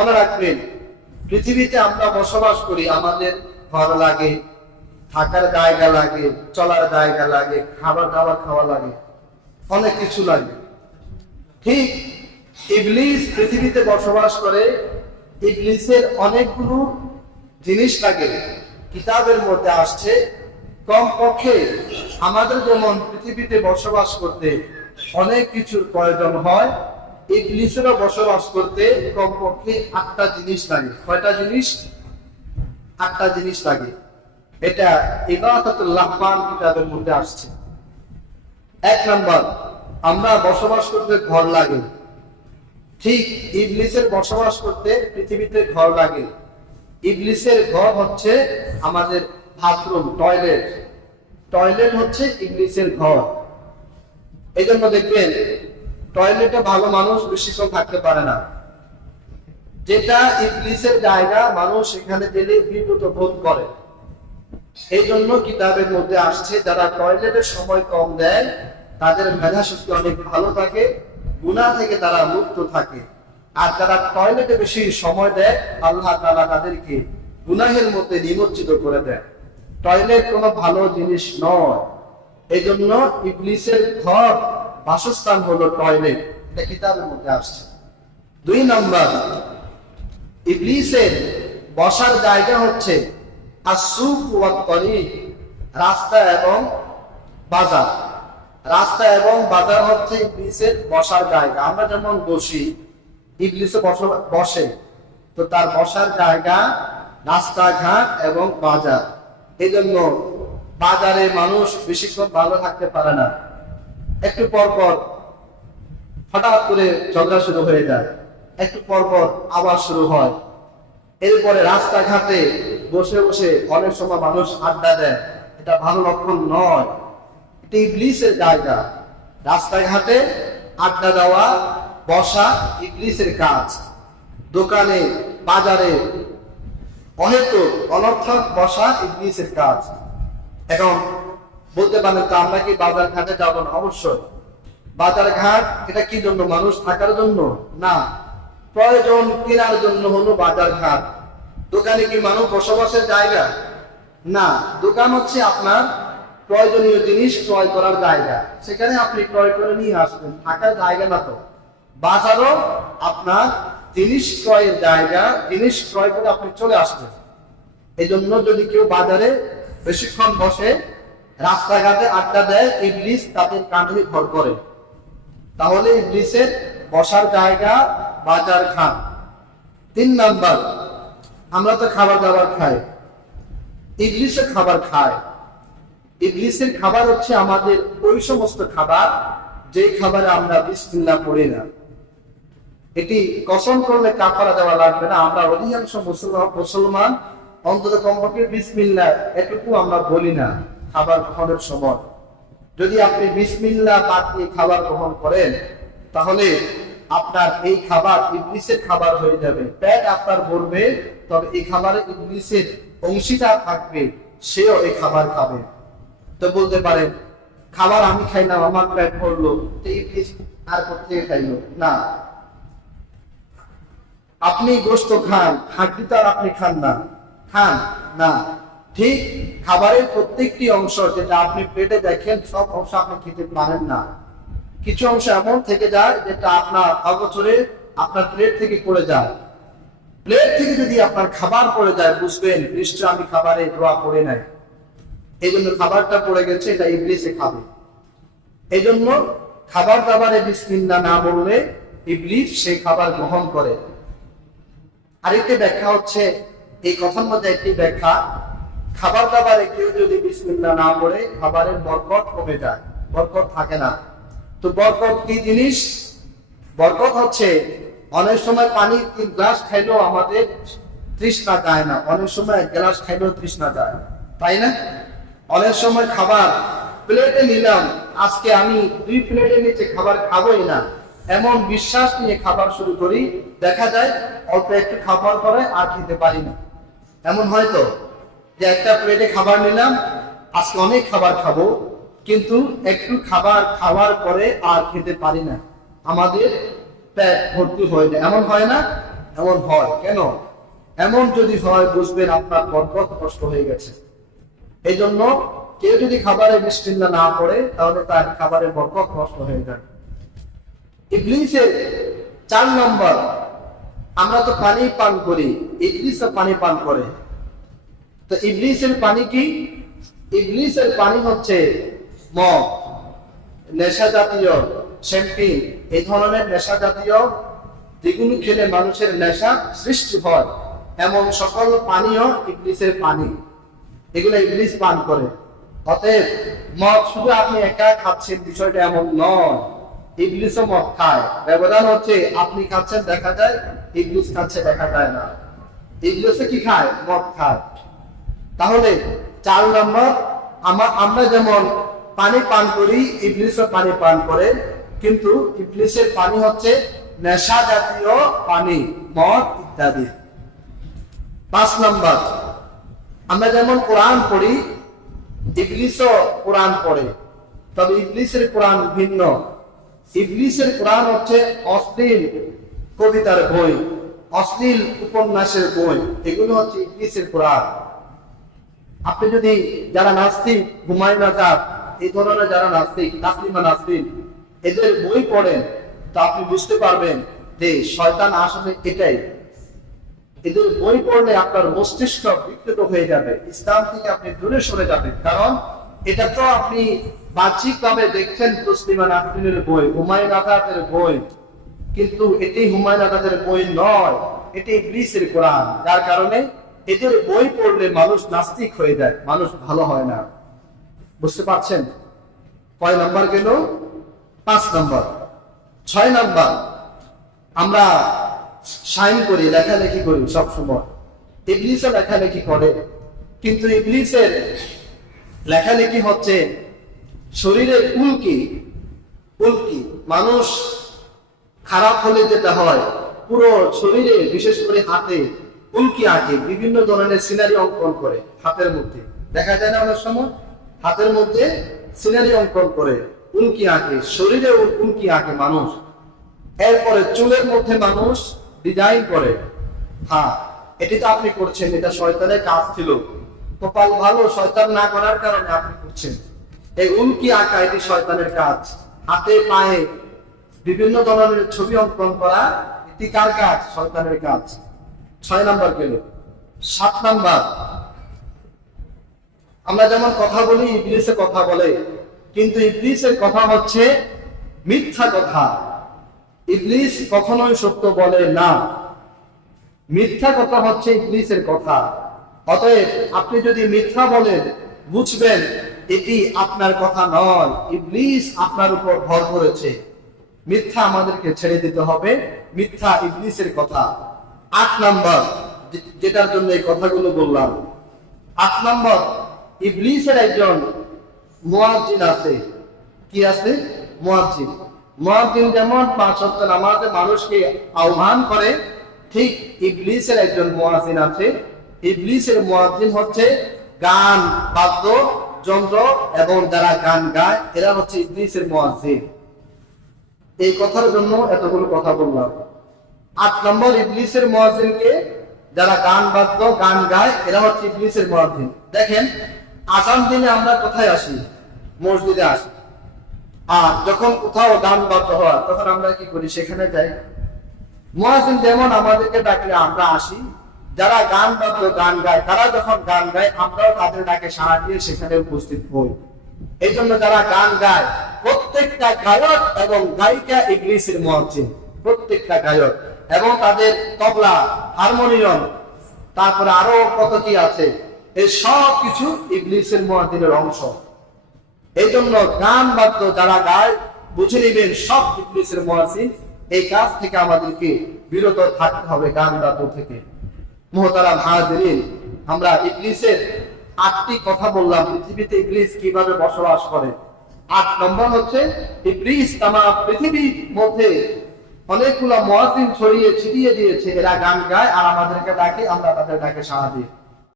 মনে রাখবেন, পৃথিবীতে আমরা বসবাস করি, আমাদের ঘর লাগে, থাকার জায়গা লাগে, চলার জায়গা লাগে, খাবার দাবার খাওয়া লাগে, অনেক কিছু লাগে। ঠিক ইবলিস পৃথিবীতে বসবাস করে, ইবলিসের অনেকগুলো জিনিস লাগে। কিতাবের মধ্যে আসছে কমপক্ষে আমাদের যেমন পৃথিবীতে বসবাস করতে অনেক কিছুর প্রয়োজন হয়, ইবলিসেরও বসবাস করতে কমপক্ষে 8টা জিনিস লাগে। কয়টা জিনিস? 8টা জিনিস লাগে। এটা ইগাসাতুল লাহফান কিতাবের মধ্যে আসছে। 1 নাম্বার, আমরা বসবাস করতে ঘর লাগে। ঠিক ইবলিসের বসবাস করতে পৃথিবীতে ঘর লাগে। ইবলিসের ঘর হচ্ছে আমাদের বাথরুম, টয়লেট। টয়লেট হচ্ছে ইবলিসের ঘর। এই জন্য দেখবেন টয়লেটে ভালো মানুষ বেশিক্ষণ থাকতে পারে না। যেটা ইবলিসের জায়গা, মানুষ এখানে গেলে বিব্রত বোধ করে। এই জন্য কিতাবের মধ্যে আসছে যারা টয়লেটের সময় কম দেয় তাদের মেধা শক্তি অনেক ভালো থাকে, গুনাহ থেকে তারা মুক্ত থাকে। আর যারা টয়লেটে বেশি সময় দেয়, আল্লাহ তাআলা তাদেরকে গুনাহের মধ্যে নিমজ্জিত করে দেয়। টয়লেট কোনো ভালো জিনিস নয়। এই জন্য ইবলিসের ঘর, বাসস্থান হলো টয়লেট। এটা কিতাবের মধ্যে আসছে। 2 নাম্বার, ইবলিসের বসার জায়গা হচ্ছে আসুক ওয়াত তরিক, রাস্তা এবং বাজার। রাস্তা এবং বাজার হচ্ছে ইবলিসের বসার জায়গা। আমরা যেমন বসি, ইবলিসে বসে, তো তার বসার জায়গা রাস্তাঘাট এবং বাজার। এই জন্য বাজারে মানুষ বেশিক্ষণ ভালো থাকতে পারে না। একটু পর পর হঠাৎ করে ঝগড়া শুরু হয়ে যায়, একটু পর পর আবার শুরু হয়। এরপরে রাস্তাঘাটে বসে বসে অনেক সময় মানুষ আড্ডা দেয়। এটা ভালো লক্ষণ নয়। এটা ইবলিসের জায়গা। রাস্তাঘাটে আড্ডা দেওয়া, বসা ইবলিসের কাজ। দোকানে, বাজারে অহেতুক অনর্থক বসা ইবলিসের কাজ। এখন বলতে পারেন, তো আমরা কি বাজার ঘাটে যাব না? অবশ্যই। বাজার ঘাট এটা কি জন্য? মানুষ থাকার জন্য না, প্রয়োজন কেনার জন্য হলো বাজার ঘাট। দোকানে কি মানুষ বসবাসের জায়গা? না, দোকান হচ্ছে আপনার প্রয়োজনীয় জিনিস ক্রয় করার জায়গা। সেখানে আপনি ক্রয় করে নিয়ে আসবেন, থাকার জায়গা না তো। বাজারও আপনার জিনিস ক্রয়ের জায়গা, জিনিস ক্রয় করে আপনি চলে আসবেন। এই জন্য যদি কেউ বাজারে বেশিক্ষণ বসে, রাস্তাঘাটে আড্ডা দেয়, ইবলিস তাদের কাঁধে ভর করে। তাহলে ইবলিসের বসার জায়গা বাজার ঘাট। 3 নাম্বার, আমরা তো খাবার দাবার খাই, ইবলিসের খাবার খায়। ইবলিসের খাবার হচ্ছে আমাদের ওই সমস্ত খাবার যে খাবারে আমরা বিসমিল্লাহ পড়ি না। এটি কসম করলে কাফারা দেওয়া লাগবে না। আমরা অধিকাংশ মুসলমান অন্তত কমপক্ষে বিসমিল্লাহ এটুকু আমরা বলি না খাবার গ্রহণের সময়। যদি আপনি বিসমিল্লাহ বাদ দিয়ে খাবার গ্রহণ করেন, তাহলে আপনার এই খাবার ইবলিসের খাবার হয়ে যাবে। পেট আপনার ভরবে, তবে এই খাবারে ইবলিসের অংশীদার থাকবে, সেও এই খাবার খাবে। তো বলতে পারেন, খাবার আমি খাইলাম, আমার পেট ভরলো, তো ইবলিস আর কোথেকে খাইলো? না। আপনি গোশত খান, হাড্ডি তো আর আপনি খান না, খান না। ঠিক খাবারের প্রত্যেকটি অংশ যেটা আপনি পেটে দেখেন, সব অংশ আপনি খেতে পারেন না। কিছু অংশ এমন থেকে যায় যেটা আপনার অগোচরে আপনার প্লেট থেকে পড়ে যায়। প্লেট থেকে যদি আপনার খাবার পড়ে যায়, বুঝবেন নিশ্চয় আমি খাবারে দোয়া পড়ে নাই। এই জন্য খাবারটা পড়ে গেছে, এটা ইবলিসে খাবে। এই জন্য খাবার দাবারে বিসমিল্লাহ না বললে ইবলিস সেই খাবার গ্রহণ করে। আরেকটি ব্যাখ্যা হচ্ছে, এই কথার মধ্যে একটি ব্যাখ্যা, খাবার দাবারে কেউ যদি বিসমিল্লাহ না পড়ে খাবারের বরকত কমে যায়, বরকত থাকে না। তো বরকত কি জিনিস? বরকত হচ্ছে অনেক সময় পানি 3 গ্লাস খাইলেও আমাদের তৃষ্ণা যায় না, অনেক সময় 1 গ্লাস খাইলেও তৃষ্ণা যায়, তাই না? অনেক সময় খাবার প্লেটে নিলাম, আজকে আমি 2 প্লেটের নিচে খাবার খাবোই না, এমন বিশ্বাস নিয়ে খাবার শুরু করি, দেখা যায় অল্প একটু খাবার পরে আর খেতে পারি না। এমন হয়তো যে একটা প্লেটে খাবার নিলাম, আজকে অনেক খাবার খাবো, কিন্তু একটু খাবার খাওয়ার পরে আর খেতে পারি না, আমাদের পেট ভর্তি হয়ে যায়। এমন হয় না? এমন হয় কেন? এমন যদি হয় বুঝবেন আপনার বরকত নষ্ট হয়ে গেছে। এই জন্য কেউ যদি খাবারে বিসমিল্লাহ না পড়ে তাহলে তার খাবারের বরকত নষ্ট হয়ে যায়। ইবলিসের 4 নম্বর, আমরা তো পানি পান করি, ইবলিসও পানি পান করে। তো ইবলিসের পানি কি? ইবলিসের পানি হচ্ছে মদ, নেশা জাতীয়, শ্যাম্পেন, এই ধরনের নেশা জাতীয় যেগুলো খেলে মানুষের নেশা সৃষ্টি হয় এমন সকল পানীয় ইবলিসের পানি, এগুলো ইবলিস পান করে। অতএব মদ শুধু আপনি একা খাচ্ছেন বিষয়টা এমন নয়, ইবলিসও মদ খায়। ব্যবধান হচ্ছে আপনি খাচ্ছেন দেখা যায়, ইবলিস খাচ্ছে দেখা যায় না। ইবলিসও কি খায়? মদ খায়। তাহলে 4 নম্বর, আমরা যেমন পানি পান করি, ইবলিসও পানি পান করে, কিন্তু ইবলিসের পানি হচ্ছে নেশা জাতীয় পানি, মদ ইত্যাদি। 5 নম্বর, আমরা যেমন কোরআন পড়ি, ইবলিসও কোরআন পড়ে, তবে ইবলিসের কোরআন ভিন্ন। ইবলিসের কোরআন হচ্ছে অশ্লীল কবিতার বই, অশ্লীল উপন্যাসের বই, এগুলো হচ্ছে ইবলিসের কোরআন। আপনি যদি যারা নাস্তিক, হুমায়ুন আজাদ, এই ধরনের যারা নাস্তিক, তাসলিমা নাসরিন, এদের বই পড়েন তো আপনি বুঝতে পারবেন যে শয়তান আসলে এটাই। এদের বই পড়লে আপনার মস্তিষ্ক বিকৃত হয়ে যাবে, ইসলাম থেকে আপনি দূরে সরে যাবেন। কারণ এটা তো আপনি বাহ্যিকভাবে দেখছেন তসলিমা নাসরিনের বই, হুমায়ুন আজাদের বই, কিন্তু এটি হুমায়ুন আজাদের বই নয়, এটি ইবলিসের কোরআন। যার কারণে এদের বই পড়লে মানুষ নাস্তিক হয়ে যায়, মানুষ ভালো হয় না। বুঝতে পারছেন? কয় নাম্বার গেল? 5 নম্বর। 6 নম্বর, আমরা সাইন করি, লেখালেখি করি সব সময়। ইবলিসও লেখালেখি করে, কিন্তু ইবলিসের লেখালেখি হচ্ছে শরীরের উল্কি। মানুষ খারাপ হলে যেটা হয়, পুরো শরীরে বিশেষ করে হাতে উল্কি আঁকে, বিভিন্ন ধরনের সিনারি অঙ্কন করে। হাতের মধ্যে দেখা যায় না অনেক সময়, হাতের মধ্যে সিনারি অঙ্কন করে, উল্কি আঁকে, শরীরে উল্কি আঁকে মানুষ। এরপরে চুলের মধ্যে মানুষ ডিজাইন করে। হ্যাঁ, এটি তো আপনি করছেন, এটা শয়তানের কাজ ছিল। কপাল ভালো, শয়তান না করার কারণে আপনি করছেন। এই উল্কি আঁকা এটি শয়তানের কাজ। হাতে পায়ে বিভিন্ন ধরনের ছবি অঙ্কন করা, এটি কার কাজ? শয়তানের কাজ। 6 নম্বর গেল। 7 নম্বর, আমরা যেমন কথা বলি, ইবলিসে কথা বলে, কিন্তু ইবলিসের কথা হচ্ছে মিথ্যা কথা। ইবলিস কখনোই সত্য বলে না, মিথ্যা কথা হচ্ছে ইবলিসের কথা। অতএব আপনি যদি মিথ্যা বলেন, বুঝবেন এটি আপনার কথা নয়, ইবলিস আপনার উপর ভর করেছে। মিথ্যা আমাদেরকে ছেড়ে দিতে হবে, মিথ্যা ইবলিসের কথা। 8 নম্বর, যেটার জন্য এই কথাগুলো বললাম, 8 নম্বর, ইবলিসের একজন মুয়াজ্জিন আছে। কি আছে? মুয়াজ্জিন। মুয়াজ্জিন যেমন 5 ওয়াক্ত নামাজে মানুষকে আহ্বান করে, ঠিক ইবলিসের একজন মুয়াজ্জিন আছে। ইবলিসের মুয়াজ্জিন হচ্ছে গান, বাদ্য যন্ত্র এবং যারা গান গায়, এরা হচ্ছে ইবলিসের মুয়াজ্জিন। এই কথার জন্য এতগুলো কথা বললাম। 8 নম্বর, ইবলিসের মুয়াজ্জিনকে, যারা গান বাদ্য গান গায়, এরা হচ্ছে ইবলিসের মুয়াজ্জিন। দেখেন, আযান দিনে আমরা কোথায় আসি? মসজিদে আসি। আর যখন কোথাও গান বাদ্য হয় তখন আমরা কি করি? সেখানে যাই। মুয়াজ্জিন যেমন আমাদেরকে ডাকলে আমরা আসি, যারা গান বাদ্য গান গায় তারা যখন গান গায় আমরাও তাদের ডাকে সাড়া দিয়ে সেখানে উপস্থিত হই। এই জন্য যারা গান গায় প্রত্যেকটা গায়ক এবং গায়িকা ইবলিসের মুয়াজ্জিন, প্রত্যেকটা গায়ক, এবং তাদের তবলা, হারমোনিয়াম, তারপরে আরো কত কি আছে, এই সব কিছু ইবলিসের মুয়াজ্জিনের অংশ। এই জন্য গান বাদ্য যারা গায় বুঝে নেবেন সব ইবলিসের মুয়াজ্জিন। এই কাজ থেকে আমাদেরকে বিরত থাকতে হবে, গান বাদ্য থেকে। মুহতারাম হাজিরিন, আমরা ইবলিসের 8টি কথা বললাম, পৃথিবীতে ইবলিস কিভাবে বসবাস করে। 8 নম্বর হচ্ছে ইবলিস তামাম পৃথিবীর মধ্যে অনেকগুলো মুয়াজ্জিন ছড়িয়ে ছিটিয়ে দিয়েছে, এরা গান গায় আর আমাদেরকে ডাকে, আমরা তাদের ডাকে সাড়া দিই।